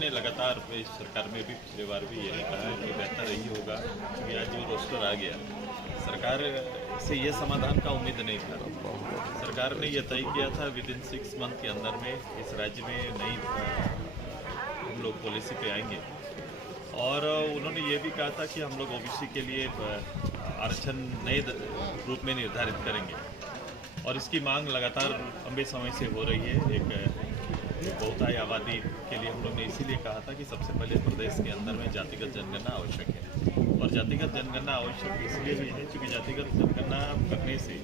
मैंने लगातार इस सरकार में भी पिछले बार भी यही कहा है कि बेहतर यही होगा कि आज जो रोस्टर आ गया, सरकार से ये समाधान का उम्मीद नहीं था। सरकार ने यह तय किया था विद इन 6 मंथ के अंदर में इस राज्य में नई हम लोग पॉलिसी पे आएंगे, और उन्होंने ये भी कहा था कि हम लोग ओबीसी के लिए आरक्षण नए रूप में निर्धारित करेंगे, और इसकी मांग लगातार लंबे समय से हो रही है। एक बहुतायी आबादी के लिए हम लोग ने इसीलिए कहा था कि सबसे पहले प्रदेश के अंदर में जातिगत जनगणना आवश्यक है, और जातिगत जनगणना आवश्यक इसलिए भी है क्योंकि जातिगत जनगणना करने से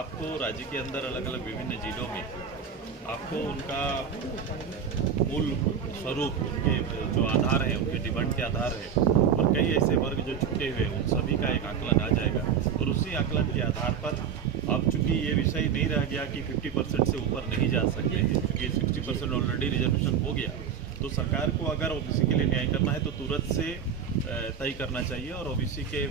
आपको राज्य के अंदर अलग अलग विभिन्न जिलों में आपको उनका मूल स्वरूप, उनके जो आधार है, उनके डिमांड के आधार है, और कई ऐसे वर्ग जो छूटे हुए उन सभी का एक आकलन आ जाएगा, और उसी आकलन के आधार पर अब चूंकि ये विषय नहीं रह गया कि 50% से ऊपर नहीं जा सकते हैं, क्योंकि 60% ऑलरेडी रिजर्वेशन हो गया, तो सरकार को अगर ओबीसी के लिए न्याय करना है तो तुरंत से तय करना चाहिए, और ओबीसी के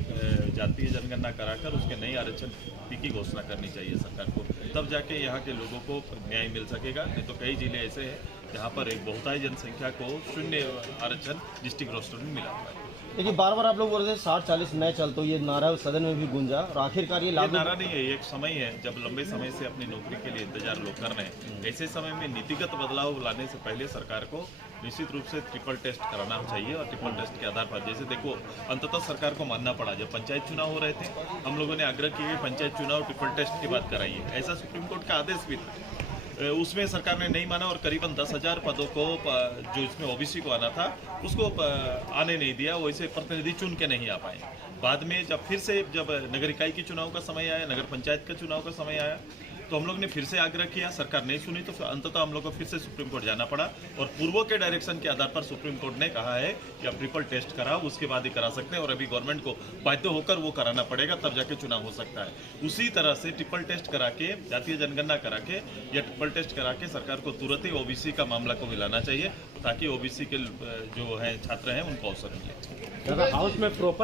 जातीय जनगणना कराकर उसके नए आरक्षण की घोषणा करनी चाहिए सरकार को, तब जाके यहाँ के लोगों को न्याय मिल सकेगा। नहीं तो कई जिले ऐसे हैं जहाँ पर एक बहुतायी जनसंख्या को 0 आरक्षण डिस्ट्रिक्ट रोस्टर में मिला हुआ है। देखिए बार बार आप लोग बोल रहे थे 60-40 नए चल, तो ये नारा सदन में भी गूंजा, और आखिरकार ये लागू नारा नहीं है, एक समय है जब लंबे समय से अपनी नौकरी के लिए इंतजार लोग कर रहे हैं। ऐसे समय में नीतिगत बदलाव लाने से पहले सरकार को निश्चित रूप से ट्रिपल टेस्ट कराना चाहिए, और ट्रिपल टेस्ट के आधार पर जैसे देखो अंततः सरकार को मानना पड़ा, जब पंचायत चुनाव हो रहे थे हम लोगों ने आग्रह किया कि पंचायत चुनाव ट्रिपल टेस्ट की बात कराइए, ऐसा सुप्रीम कोर्ट का आदेश भी था। उसमें सरकार ने नहीं माना, और करीबन 10,000 पदों को जो इसमें ओबीसी को आना था उसको आने नहीं दिया, वैसे प्रतिनिधि चुन के नहीं आ पाए। बाद में जब फिर से जब नगर इकाई के चुनाव का समय आया, नगर पंचायत का चुनाव का समय आया, तो हम लोग ने फिर से आग्रह किया, सरकार नहीं सुनी, तो अंततः हम लोग को फिर से सुप्रीम कोर्ट जाना पड़ा, और पूर्वों के डायरेक्शन के आधार पर सुप्रीम कोर्ट ने कहा है कि आप ट्रिपल टेस्ट कराओ, उसके बाद ही करा सकते हैं, और अभी गवर्नमेंट को बाध्य होकर वो कराना पड़ेगा, तब जाके चुनाव हो सकता है। उसी तरह से ट्रिपल टेस्ट करा के, जातीय जनगणना करा के या ट्रिपल टेस्ट करा के सरकार को तुरंत ही ओबीसी का मामला को मिलाना चाहिए, ताकि ओबीसी के जो है छात्र हैं उनको अवसर मिले। हाउस में प्रॉपर